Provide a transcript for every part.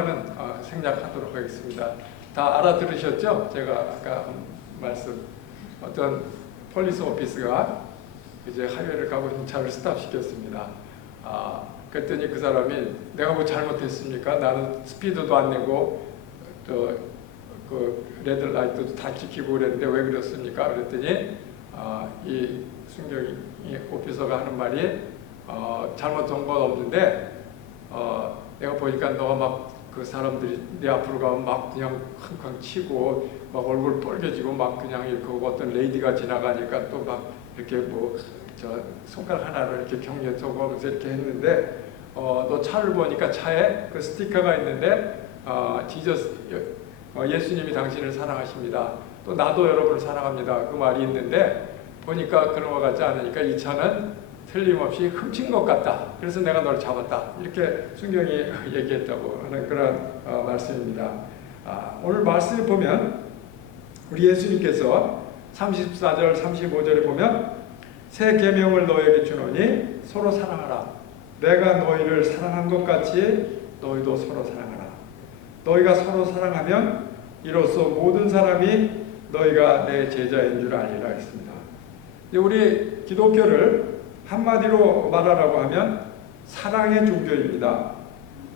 하나만 생략하도록 하겠습니다. 다 알아들으셨죠? 제가 아까 한 말씀. 어떤 폴리스 오피스가 이제 하이웨이를 가고 있는 차를 스탑시켰습니다. 그랬더니 그 사람이 내가 뭐 잘못했습니까? 나는 스피드도 안 내고 그 레드 라이트도 다 지키고 그랬는데 왜 그랬습니까? 그랬더니 이 순경이 오피서가 하는 말이 잘못한 건 없는데 내가 보니까 너가 막 그 사람들이 내 앞으로 가면 막 그냥 쾅쾅 치고 막 얼굴 빨개지고 막 그냥 이렇게 어떤 레이디가 지나가니까 또 막 이렇게 뭐 저 손가락 하나로 이렇게 격려 적으면서 이렇게 했는데 너 차를 보니까 차에 그 스티커가 있는데 지저스 예수님이 당신을 사랑하십니다. 또 나도 여러분을 사랑합니다. 그 말이 있는데 보니까 그런 것 같지 않으니까 이 차는 틀림없이 훔친 것 같다. 그래서 내가 너를 잡았다. 이렇게 순경이 얘기했다고 하는 그런 말씀입니다. 오늘 말씀을 보면 우리 예수님께서 34절, 35절에 보면 새 계명을 너에게 주노니 서로 사랑하라. 내가 너희를 사랑한 것 같이 너희도 서로 사랑하라. 너희가 서로 사랑하면 이로써 모든 사람이 너희가 내 제자인 줄 알리라 했습니다. 우리 기독교를 한마디로 말하라고 하면 사랑의 종교입니다.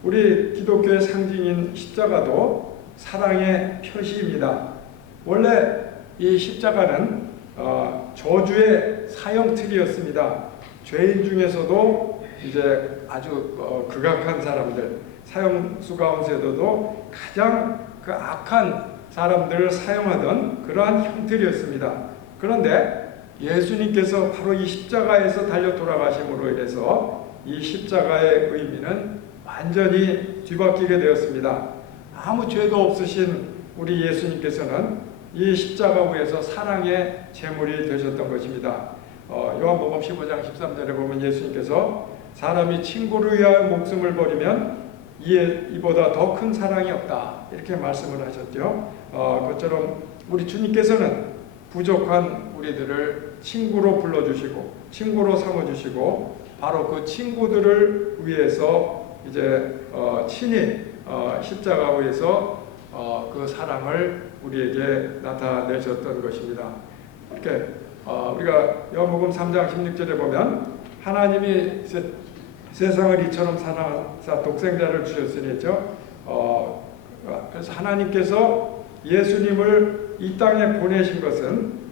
우리 기독교의 상징인 십자가도 사랑의 표시입니다. 원래 이 십자가는 저주의 사형틀이었습니다. 죄인 중에서도 이제 아주 극악한 사람들, 사형수 가운데서도 가장 그 악한 사람들을 사용하던 그러한 형틀이었습니다. 그런데 예수님께서 바로 이 십자가에서 달려 돌아가심으로 인해서 이 십자가의 의미는 완전히 뒤바뀌게 되었습니다. 아무 죄도 없으신 우리 예수님께서는 이 십자가 위에서 사랑의 제물이 되셨던 것입니다. 요한복음 15장 13절에 보면 예수님께서 사람이 친구를 위하여 목숨을 버리면 이보다 더 큰 사랑이 없다. 이렇게 말씀을 하셨죠. 그것처럼 우리 주님께서는 부족한 우리들을 친구로 불러주시고 친구로 삼아주시고 바로 그 친구들을 위해서 이제 친히 십자가 위에서 그 사랑을 우리에게 나타내셨던 것입니다. 이렇게 우리가 요한복음 3장 16절에 보면 하나님이 세상을 이처럼 사랑하사 독생자를 주셨으니 했죠. 그래서 하나님께서 예수님을 이 땅에 보내신 것은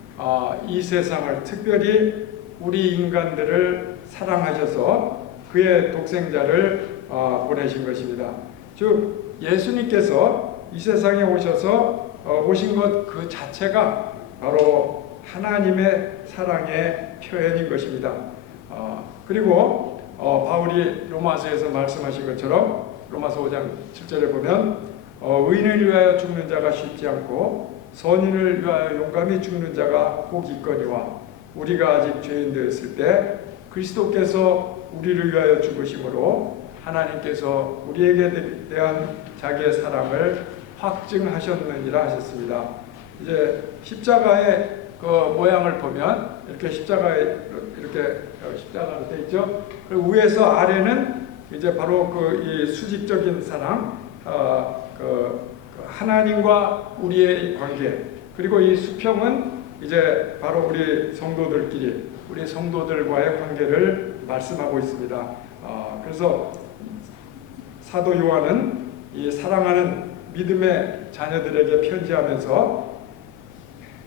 이 세상을 특별히 우리 인간들을 사랑하셔서 그의 독생자를 보내신 것입니다. 즉 예수님께서 이 세상에 오신 것 그 자체가 바로 하나님의 사랑의 표현인 것입니다. 그리고 바울이 로마서에서 말씀하신 것처럼 로마서 5장 7절에 보면 의인을 위하여 죽는 자가 쉽지 않고 선인을 위하여 용감히 죽는 자가 꼭 있거니와 우리가 아직 죄인 되었을 때 그리스도께서 우리를 위하여 죽으심으로 하나님께서 우리에게 대한 자기의 사랑을 확증하셨느니라 하셨습니다. 이제 십자가의 그 모양을 보면 이렇게 십자가에 이렇게 십자가로 되어 있죠. 그리고 위에서 아래는 이제 바로 그 이 수직적인 사랑, 그 하나님과 우리의 관계, 그리고 이 수평은 이제 바로 우리 성도들끼리, 우리 성도들과의 관계를 말씀하고 있습니다. 그래서 사도 요한은 이 사랑하는 믿음의 자녀들에게 편지하면서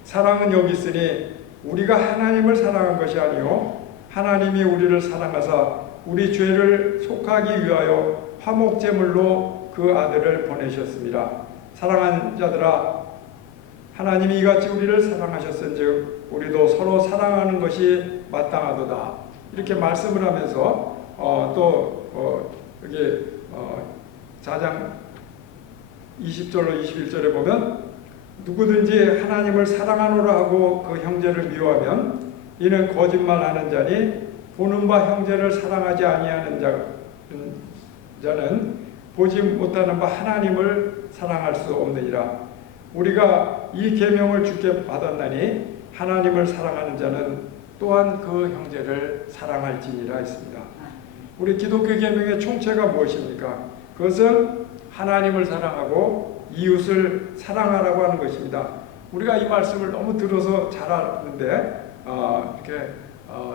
사랑은 여기 있으니 우리가 하나님을 사랑한 것이 아니요 하나님이 우리를 사랑하사 우리 죄를 속하기 위하여 화목제물로 그 아들을 보내셨습니다. 사랑하는 자들아 하나님이 이같이 우리를 사랑하셨은즉 우리도 서로 사랑하는 것이 마땅하도다. 이렇게 말씀을 하면서 여기 4장 20절로 21절에 보면 누구든지 하나님을 사랑하노라 하고 그 형제를 미워하면 이는 거짓말하는 자니 보는 바 형제를 사랑하지 아니하는 자는 보지 못하는 바 하나님을 사랑할 수 없느니라. 우리가 이 계명을 주께 받았나니 하나님을 사랑하는 자는 또한 그 형제를 사랑할지니라 했습니다. 우리 기독교 계명의 총체가 무엇입니까? 그것은 하나님을 사랑하고 이웃을 사랑하라고 하는 것입니다. 우리가 이 말씀을 너무 들어서 잘 아는데 이렇게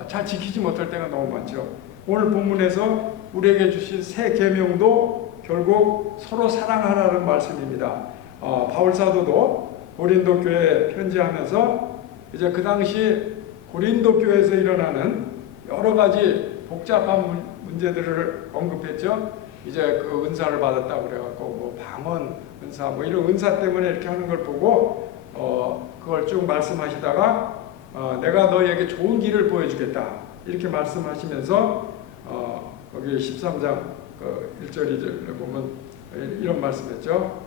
잘 지키지 못할 때가 너무 많죠. 오늘 본문에서 우리에게 주신 새 계명도 결국 서로 사랑하라는 말씀입니다. 바울 사도도 고린도 교회에 편지하면서 이제 그 당시 고린도 교회에서 일어나는 여러 가지 복잡한 문제들을 언급했죠. 이제 그 은사를 받았다고 그래갖고 뭐 방언 은사 뭐 이런 은사 때문에 이렇게 하는 걸 보고 그걸 쭉 말씀하시다가 내가 너희에게 좋은 길을 보여주겠다 이렇게 말씀하시면서 거기 13장 1절 2절에 보면 이런 말씀했죠.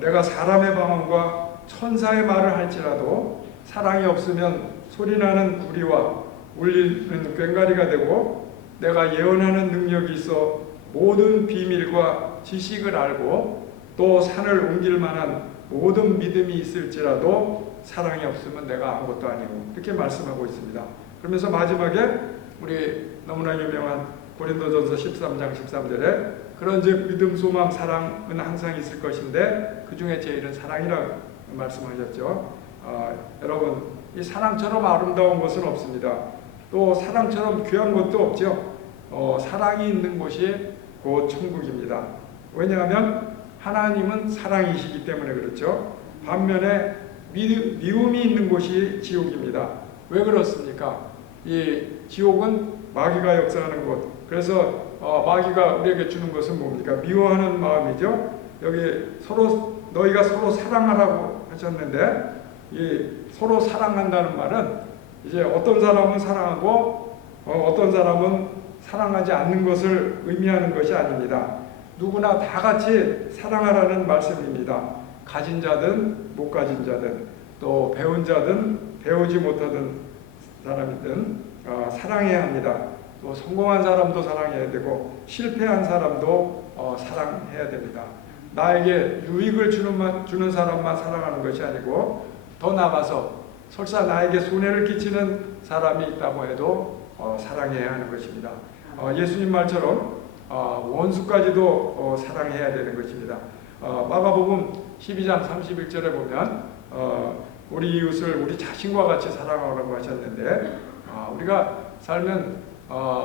내가 사람의 방언과 천사의 말을 할지라도 사랑이 없으면 소리나는 구리와 울리는 꽹과리가 되고 내가 예언하는 능력이 있어 모든 비밀과 지식을 알고 또 산을 옮길 만한 모든 믿음이 있을지라도 사랑이 없으면 내가 아무것도 아니고 이렇게 말씀하고 있습니다. 그러면서 마지막에 우리 너무나 유명한 고린도전서 13장 13절에 그런즉 믿음, 소망, 사랑은 항상 있을 것인데 그 중에 제일은 사랑이라고 말씀하셨죠. 여러분 이 사랑처럼 아름다운 것은 없습니다. 또 사랑처럼 귀한 것도 없죠. 사랑이 있는 곳이 곧 천국입니다. 왜냐하면 하나님은 사랑이시기 때문에 그렇죠. 반면에 미움이 있는 곳이 지옥입니다. 왜 그렇습니까? 이 지옥은 마귀가 역사하는 곳. 그래서 마귀가 우리에게 주는 것은 뭡니까? 미워하는 마음이죠. 여기 너희가 서로 사랑하라고 하셨는데 이 서로 사랑한다는 말은 이제 어떤 사람은 사랑하고 어떤 사람은 사랑하지 않는 것을 의미하는 것이 아닙니다. 누구나 다 같이 사랑하라는 말씀입니다. 가진 자든 못 가진 자든 또 배운 자든 배우지 못하던 사람이든 사랑해야 합니다. 또 성공한 사람도 사랑해야 되고 실패한 사람도 사랑해야 됩니다. 나에게 유익을 주는 사람만 사랑하는 것이 아니고 더 나아가서 설사 나에게 손해를 끼치는 사람이 있다고 해도 사랑해야 하는 것입니다. 예수님 말처럼 원수까지도 사랑해야 되는 것입니다. 마가복음 12장 31절에 보면 우리 이웃을 우리 자신과 같이 사랑하라고 하셨는데 우리가 살면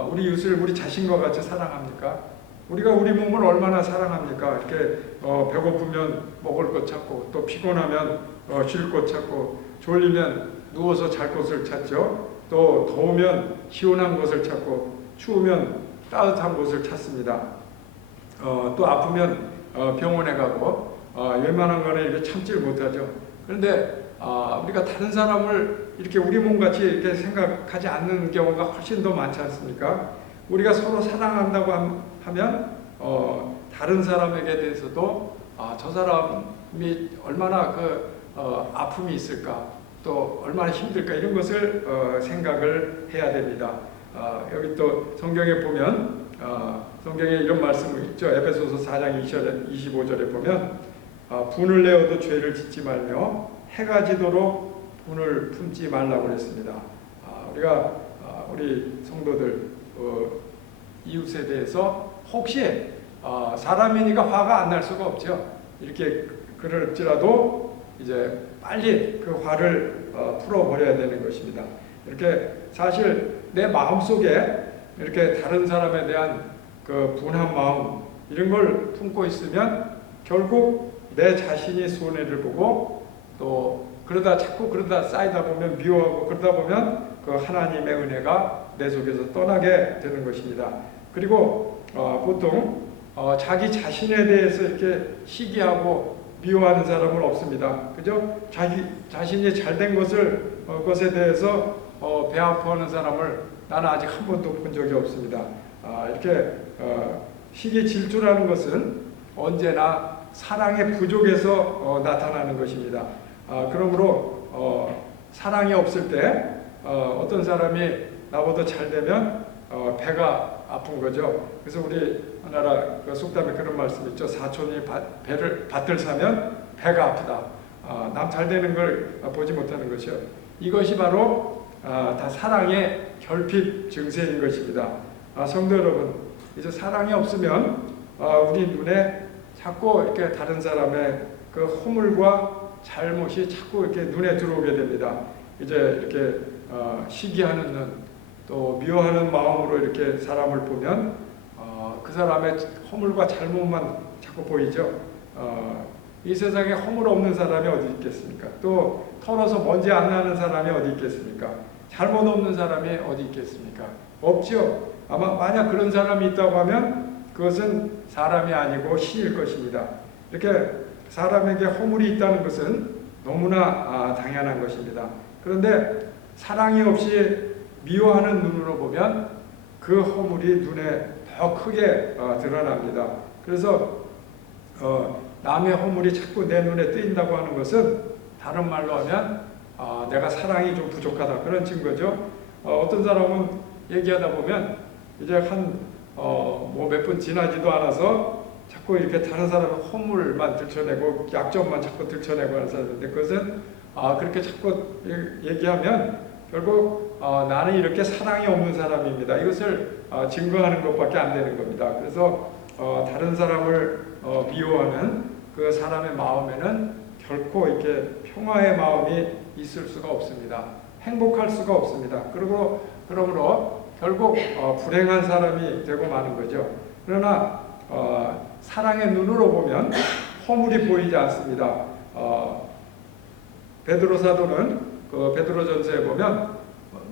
우리 이웃을 우리 자신과 같이 사랑합니까? 우리가 우리 몸을 얼마나 사랑합니까? 이렇게 배고프면 먹을 것 찾고 또 피곤하면 쉴 것 찾고 졸리면 누워서 잘 곳을 찾죠. 또 더우면 시원한 곳을 찾고 추우면 따뜻한 곳을 찾습니다. 또 아프면 병원에 가고 웬만한 거는 이렇게 참지를 못하죠. 그런데 우리가 다른 사람을 이렇게 우리 몸같이 이렇게 생각하지 않는 경우가 훨씬 더 많지 않습니까? 우리가 서로 사랑한다고 하면 다른 사람에게 대해서도 저 사람이 얼마나 아픔이 있을까 또 얼마나 힘들까 이런 것을 생각을 해야 됩니다. 여기 또 성경에 보면 성경에 이런 말씀이 있죠. 에베소서 4장 25절에 보면 분을 내어도 죄를 짓지 말며 해가 지도록 분을 품지 말라고 그랬습니다. 우리가 우리 성도들 이웃에 대해서 혹시 사람이니까 화가 안 날 수가 없죠. 이렇게 그럴지라도 이제 빨리 그 화를 풀어버려야 되는 것입니다. 이렇게 사실 내 마음속에 이렇게 다른 사람에 대한 그 분한 마음 이런 걸 품고 있으면 결국 내 자신이 손해를 보고 또 자꾸 그러다 쌓이다 보면 미워하고 그러다 보면 그 하나님의 은혜가 내 속에서 떠나게 되는 것입니다. 그리고 보통 자기 자신에 대해서 이렇게 시기하고 미워하는 사람은 없습니다. 그죠? 자신이 잘된 것에 대해서 배 아파하는 사람을 나는 아직 한 번도 본 적이 없습니다. 이렇게 시기 질투라는 것은 언제나 사랑의 부족에서 나타나는 것입니다. 그러므로 사랑이 없을 때 어떤 사람이 나보다 잘 되면 배가 아픈 거죠. 그래서 우리나라 속담에 그런 말씀 있죠. 사촌이 밭을 사면 배가 아프다. 남 잘 되는 걸 보지 못하는 것이요. 이것이 바로 다 사랑의 결핍 증세인 것입니다. 성도 여러분, 이제 사랑이 없으면 우리 눈에 자꾸 이렇게 다른 사람의 그 허물과 잘못이 자꾸 이렇게 눈에 들어오게 됩니다. 이제 이렇게 시기하는 눈, 또 미워하는 마음으로 이렇게 사람을 보면 그 사람의 허물과 잘못만 자꾸 보이죠. 이 세상에 허물 없는 사람이 어디 있겠습니까? 또 털어서 먼지 안 나는 사람이 어디 있겠습니까? 잘못 없는 사람이 어디 있겠습니까? 없죠. 아마 만약 그런 사람이 있다고 하면 그것은 사람이 아니고 신일 것입니다. 이렇게 사람에게 허물이 있다는 것은 너무나 당연한 것입니다. 그런데 사랑이 없이 미워하는 눈으로 보면 그 허물이 눈에 더 크게 드러납니다. 그래서 남의 허물이 자꾸 내 눈에 띄인다고 하는 것은 다른 말로 하면 내가 사랑이 좀 부족하다, 그런 증거죠. 어떤 사람은 얘기하다 보면 이제 뭐 몇 분 지나지도 않아서 자꾸 이렇게 다른 사람의 허물만 들춰내고 약점만 자꾸 들춰내고 하는 사람인데, 그것은 그렇게 자꾸 얘기하면 결국 나는 이렇게 사랑이 없는 사람입니다, 이것을 증거하는 것밖에 안 되는 겁니다. 그래서 다른 사람을 미워하는 그 사람의 마음에는 결코 이렇게 평화의 마음이 있을 수가 없습니다. 행복할 수가 없습니다. 그러므로 결국 불행한 사람이 되고 마는 거죠. 그러나 사랑의 눈으로 보면 허물이 보이지 않습니다. 베드로 사도는 그 베드로전서에 보면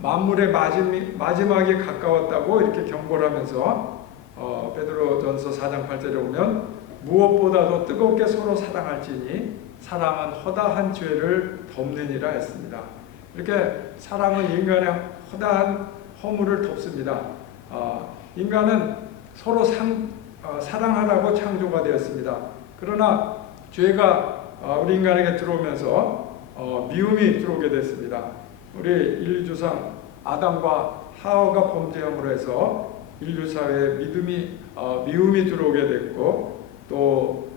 만물의 마지막이 가까웠다고 이렇게 경고를 하면서 베드로전서 4장 8절에 보면 무엇보다도 뜨겁게 서로 사랑할지니 사랑은 허다한 죄를 덮느니라 했습니다. 이렇게 사랑은 인간의 허다한 허물을 덮습니다. 인간은 서로 사랑하라고 창조가 되었습니다. 그러나 죄가 우리 인간에게 들어오면서 미움이 들어오게 됐습니다. 우리 인류조상 아담과 하와가 범죄함으로 해서 인류 사회에 미움이 들어오게 됐고, 또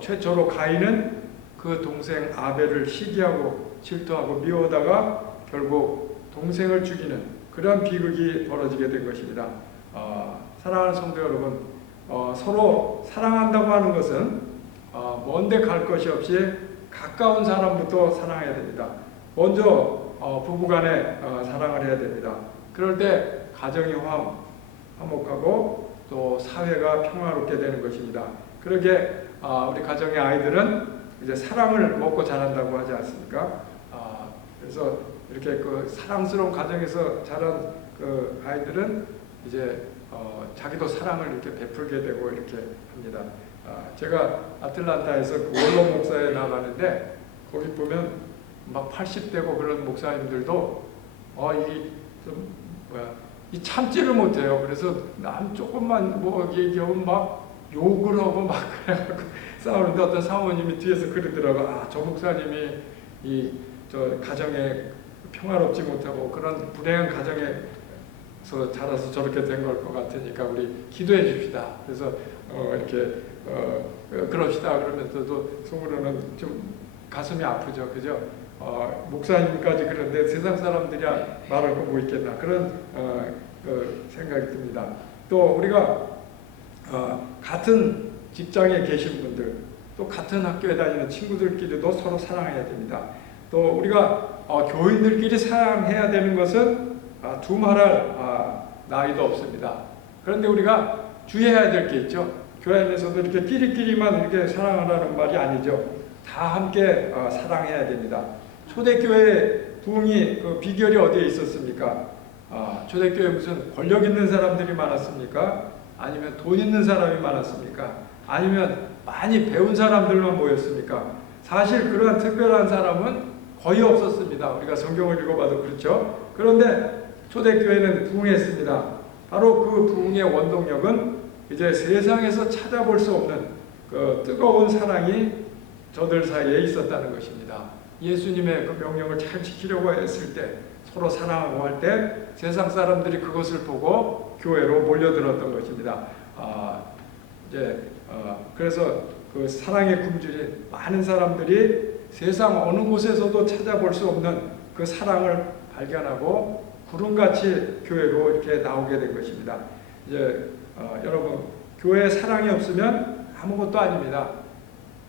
최초로 가인은 그 동생 아벨을 시기하고 질투하고 미워하다가 결국 동생을 죽이는 그런 비극이 벌어지게 된 것입니다. 사랑하는 성도 여러분, 서로 사랑한다고 하는 것은 먼데 갈 것이 없이 가까운 사람부터 사랑해야 됩니다. 먼저 부부간에 사랑을 해야 됩니다. 그럴 때 가정이 화목하고 또 사회가 평화롭게 되는 것입니다. 그러게 우리 가정의 아이들은 이제 사랑을 먹고 자란다고 하지 않습니까? 그래서 이렇게 그 사랑스러운 가정에서 자란 그 아이들은 이제 자기도 사랑을 이렇게 베풀게 되고 이렇게 합니다. 제가 아틀란타에서 그 원로 목사에 나가는데 거기 보면 막 80대고 그런 목사님들도 이 참지를 못해요. 그래서 남 조금만 뭐 얘기하면 막 욕을 하고 막 그래갖고 싸우는데, 어떤 사모님이 뒤에서 그러더라고. 저 목사님이 저 가정에 평화롭지 못하고 그런 불행한 가정에서 자라서 저렇게 된 걸 것 같으니까 우리 기도해 줍시다. 그래서 이렇게 그럽시다 그러면서도 속으로는 좀 가슴이 아프죠, 그죠? 목사님까지 그런데 세상 사람들이야 말할 거 뭐 있겠나, 그런 생각이 듭니다. 또 우리가 같은 직장에 계신 분들, 또 같은 학교에 다니는 친구들끼리도 서로 사랑해야 됩니다. 또 우리가 교인들끼리 사랑해야 되는 것은 두말할 나이도 없습니다. 그런데 우리가 주의해야 될 게 있죠. 교회 안에서도 이렇게 끼리끼리만 이렇게 사랑하라는 말이 아니죠. 다 함께 사랑해야 됩니다. 초대교회 부흥이 그 비결이 어디에 있었습니까? 초대교회 무슨 권력 있는 사람들이 많았습니까? 아니면 돈 있는 사람이 많았습니까? 아니면 많이 배운 사람들만 모였습니까? 사실 그러한 특별한 사람은 거의 없었습니다. 우리가 성경을 읽어봐도 그렇죠. 그런데 초대교회는 부흥했습니다. 바로 그 부흥의 원동력은 이제 세상에서 찾아볼 수 없는 그 뜨거운 사랑이 저들 사이에 있었다는 것입니다. 예수님의 그 명령을 잘 지키려고 했을 때, 서로 사랑하고 할 때 세상 사람들이 그것을 보고 교회로 몰려들었던 것입니다. 그래서 그 사랑의 굶주린 많은 사람들이 세상 어느 곳에서도 찾아볼 수 없는 그 사랑을 발견하고 구름같이 교회로 이렇게 나오게 된 것입니다. 이제 여러분, 교회에 사랑이 없으면 아무것도 아닙니다.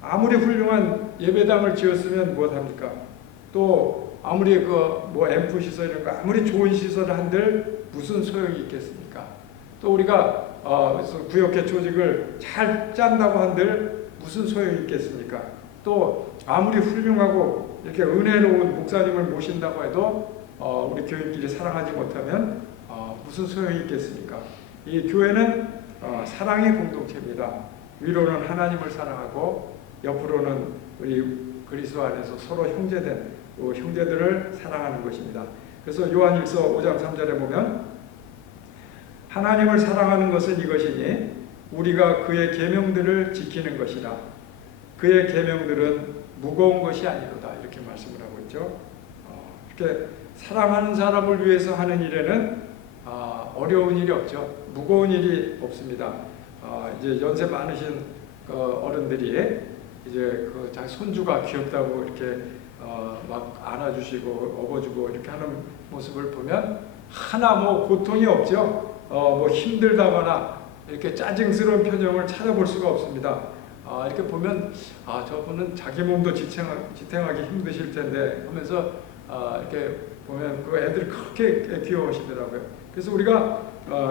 아무리 훌륭한 예배당을 지었으면 무엇합니까? 또 아무리 뭐 앰프 시설 이런 거 아무리 좋은 시설을 한들 무슨 소용이 있겠습니까? 또 우리가 구역회 조직을 잘 짠다고 한들 무슨 소용이 있겠습니까? 또 아무리 훌륭하고 이렇게 은혜로운 목사님을 모신다고 해도 우리 교인끼리 사랑하지 못하면 무슨 소용이 있겠습니까? 이 교회는 사랑의 공동체입니다. 위로는 하나님을 사랑하고 옆으로는 우리 그리스도 안에서 서로 형제된 형제들을 사랑하는 것입니다. 그래서 요한일서 5장 3절에 보면 하나님을 사랑하는 것은 이것이니 우리가 그의 계명들을 지키는 것이라. 그의 계명들은 무거운 것이 아니로다. 이렇게 말씀을 하고 있죠. 이렇게 사랑하는 사람을 위해서 하는 일에는 어려운 일이 없죠. 무거운 일이 없습니다. 이제 연세 많으신 어른들이 이제 자기 손주가 귀엽다고 이렇게 막 안아주시고 업어주고 이렇게 하는 모습을 보면 하나 뭐 고통이 없죠. 뭐 힘들다거나 이렇게 짜증스러운 표정을 찾아볼 수가 없습니다. 이렇게 보면 저분은 자기 몸도 지탱하기 힘드실 텐데 하면서 이렇게 보면 그 애들이 그렇게 귀여우시더라고요. 그래서 우리가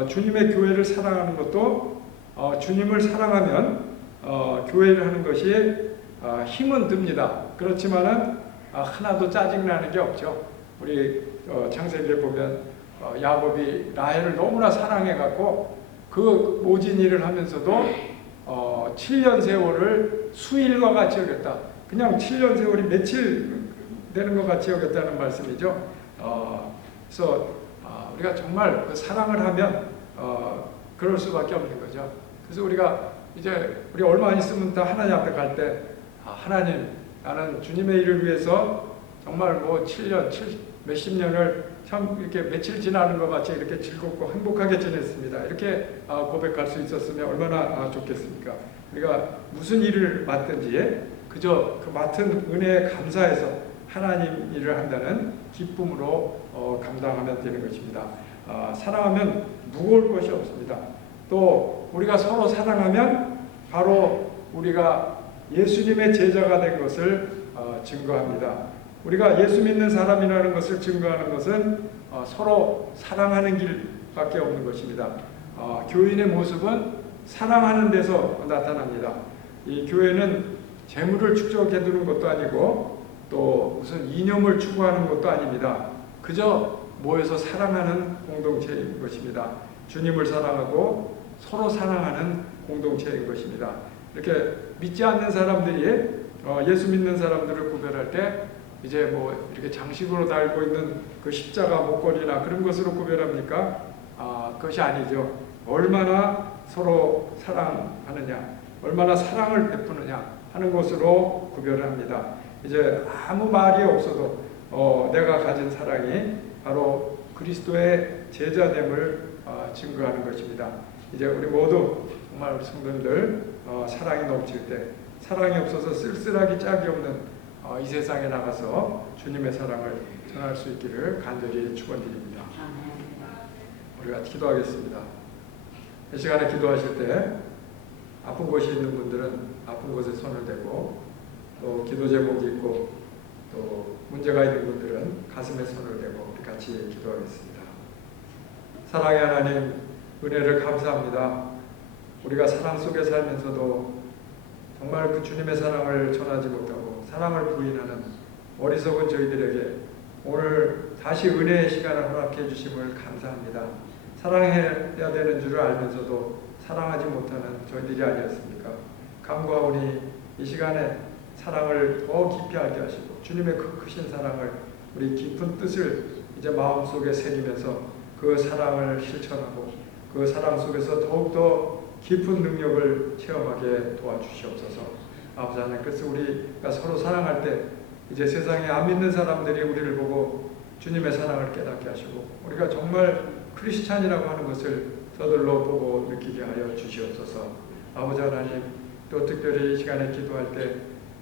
주님의 교회를 사랑하는 것도 주님을 사랑하면 교회를 하는 것이 힘은 듭니다. 그렇지만은 하나도 짜증나는 게 없죠. 우리 창세기에 보면 야곱이 라헬을 너무나 사랑해갖고 그 모진 일을 하면서도 7년 세월을 수일과 같이 여겼다. 그냥 7년 세월이 며칠 되는 것 같이 여겼다는 말씀이죠. 그래서 우리가 정말 그 사랑을 하면 그럴 수밖에 없는 거죠. 그래서 우리가 이제 우리 얼마 안 있으면 다 하나님 앞에 갈 때 하나님, 나는 주님의 일을 위해서 정말 뭐 7년, 몇십 년을 참 이렇게 며칠 지나는 것 같이 이렇게 즐겁고 행복하게 지냈습니다. 이렇게 고백할 수 있었으면 얼마나 좋겠습니까? 우리가 무슨 일을 맡든지 그저 그 맡은 은혜에 감사해서 하나님 일을 한다는 기쁨으로 감당하면 되는 것입니다. 사랑하면 무거울 것이 없습니다. 또 우리가 서로 사랑하면 바로 우리가 예수님의 제자가 된 것을 증거합니다. 우리가 예수 믿는 사람이라는 것을 증거하는 것은 서로 사랑하는 길밖에 없는 것입니다. 교인의 모습은 사랑하는 데서 나타납니다. 이 교회는 재물을 축적해 두는 것도 아니고 또 무슨 이념을 추구하는 것도 아닙니다. 그저 모여서 사랑하는 공동체인 것입니다. 주님을 사랑하고 서로 사랑하는 공동체인 것입니다. 이렇게 믿지 않는 사람들이 예수 믿는 사람들을 구별할 때 이제 뭐 이렇게 장식으로 달고 있는 그 십자가 목걸이나 그런 것으로 구별합니까? 그것이 아니죠. 얼마나 서로 사랑하느냐, 얼마나 사랑을 베푸느냐 하는 것으로 구별합니다. 이제 아무 말이 없어도 내가 가진 사랑이 바로 그리스도의 제자됨을 증거하는 것입니다. 이제 우리 모두 정말 우리 성도님들 사랑이 넘칠 때, 사랑이 없어서 쓸쓸하기 짝이 없는 이 세상에 나가서 주님의 사랑을 전할 수 있기를 간절히 축원드립니다. 우리가 기도하겠습니다. 이 시간에 기도하실 때 아픈 곳이 있는 분들은 아픈 곳에 손을 대고, 또 기도 제목이 있고 또 문제가 있는 분들은 가슴에 손을 대고 우리 같이 기도하겠습니다. 사랑의 하나님, 은혜를 감사합니다. 우리가 사랑 속에 살면서도 정말 그 주님의 사랑을 전하지 못하고 사랑을 부인하는 어리석은 저희들에게 오늘 다시 은혜의 시간을 허락해 주심을 감사합니다. 사랑해야 되는 줄을 알면서도 사랑하지 못하는 저희들이 아니었습니까? 간구하오니 이 시간에 사랑을 더 깊이 알게 하시고 주님의 그 크신 사랑을, 우리 깊은 뜻을 이제 마음속에 새기면서 그 사랑을 실천하고 그 사랑 속에서 더욱더 깊은 능력을 체험하게 도와주시옵소서. 아버지 하나님, 그래서 우리가 서로 사랑할 때 이제 세상에 안 믿는 사람들이 우리를 보고 주님의 사랑을 깨닫게 하시고 우리가 정말 크리스찬이라고 하는 것을 서둘러 보고 느끼게 하여 주시옵소서. 아버지 하나님, 또 특별히 이 시간에 기도할 때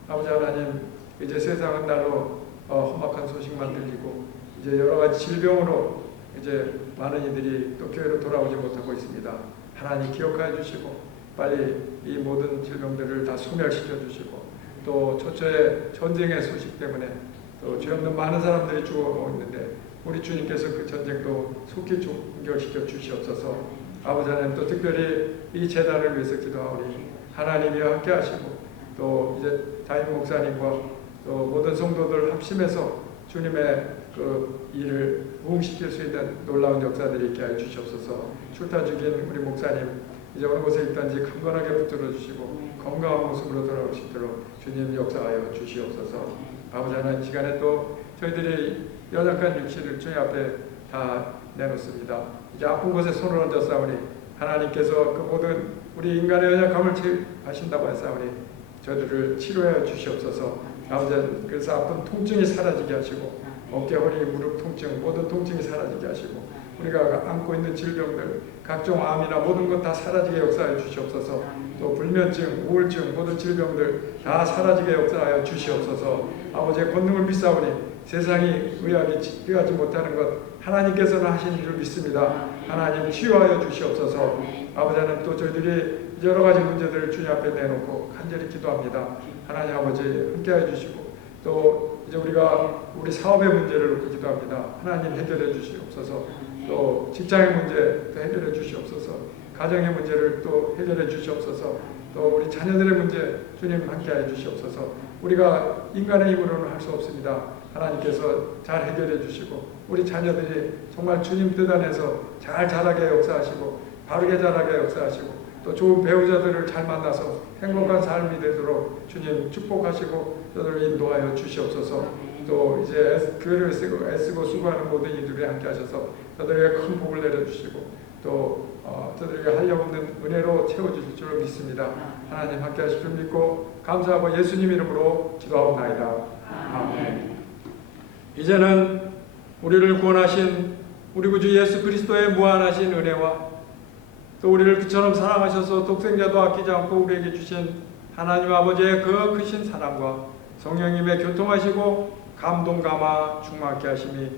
아버지 하나님, 이제 세상은 날로 험악한 소식만 들리고 이제 여러 가지 질병으로 이제 많은 이들이 또 교회로 돌아오지 못하고 있습니다. 하나님 기억하여 주시고 빨리 이 모든 질병들을 다 소멸시켜 주시고, 또 초초에 전쟁의 소식 때문에 또 죄 없는 많은 사람들이 죽어가고 있는데 우리 주님께서 그 전쟁도 속히 종결시켜 주시옵소서. 아버지 하나님, 또 특별히 이 재단을 위해서 기도하오니 하나님이 함께 하시고, 또 이제 담임 목사님과 또 모든 성도들 합심해서 주님의 그 일을 부흥시킬 수 있는 놀라운 역사들이 있게 하여 주시옵소서. 출타 중인 우리 목사님 이제 어느 곳에 있든지 강건하게 붙들어 주시고 건강한 모습으로 돌아올 수 있도록 주님 역사하여 주시옵소서. 아버지 하나님, 시간에 또 저희들이 연약한 육신을 주님 앞에 다 내놓습니다. 이제 아픈 곳에 손을 얹어 싸우니 하나님께서 그 모든 우리 인간의 연약함을 치유하신다고 했사오니 저희들을 치료하여 주시옵소서. 아버지, 그래서 아픈 통증이 사라지게 하시고 어깨, 허리, 무릎 통증, 모든 통증이 사라지게 하시고 우리가 안고 있는 질병들, 각종 암이나 모든 것 다 사라지게 역사하여 주시옵소서. 또 불면증, 우울증, 모든 질병들 다 사라지게 역사하여 주시옵소서. 아버지의 권능을 믿사오니 세상이 의학이 치료하지 못하는 것 하나님께서는 하신 일을 믿습니다. 하나님 치유하여 주시옵소서. 아버지 하나님, 또 저희들이 여러 가지 문제들을 주님 앞에 내놓고 간절히 기도합니다. 하나님 아버지 함께해 주시고, 또 이제 우리가 우리 사업의 문제를 놓고 기도합니다. 하나님 해결해 주시옵소서. 또 직장의 문제 또 해결해 주시옵소서. 가정의 문제를 또 해결해 주시옵소서. 또 우리 자녀들의 문제 주님 함께해 주시옵소서. 우리가 인간의 힘으로는 할 수 없습니다. 하나님께서 잘 해결해 주시고 우리 자녀들이 정말 주님 뜻 안에서 잘 자라게 역사하시고 바르게 자라게 역사하시고 또 좋은 배우자들을 잘 만나서 행복한 삶이 되도록 주님 축복하시고 저들을 인도하여 주시옵소서. 또 이제 글을 애쓰고 수고하는 모든 이들이 함께 하셔서 저들에게 큰 복을 내려주시고 또 저들에게 한량없는 은혜로 채워주실 줄 믿습니다. 하나님 함께 하실 줄 믿고 감사하고 예수님 이름으로 기도하옵나이다. 아멘. 이제는 우리를 구원하신 우리 구주 예수 그리스도의 무한하신 은혜와 또 우리를 그처럼 사랑하셔서 독생자도 아끼지 않고 우리에게 주신 하나님 아버지의 그 크신 사랑과 성령님의 교통하시고 감동 감화 충만케 하심이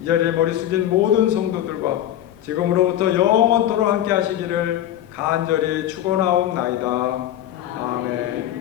이 자리에 머리 숙인 모든 성도들과 지금으로부터 영원토록 함께 하시기를 간절히 축원하옵나이다. 아멘.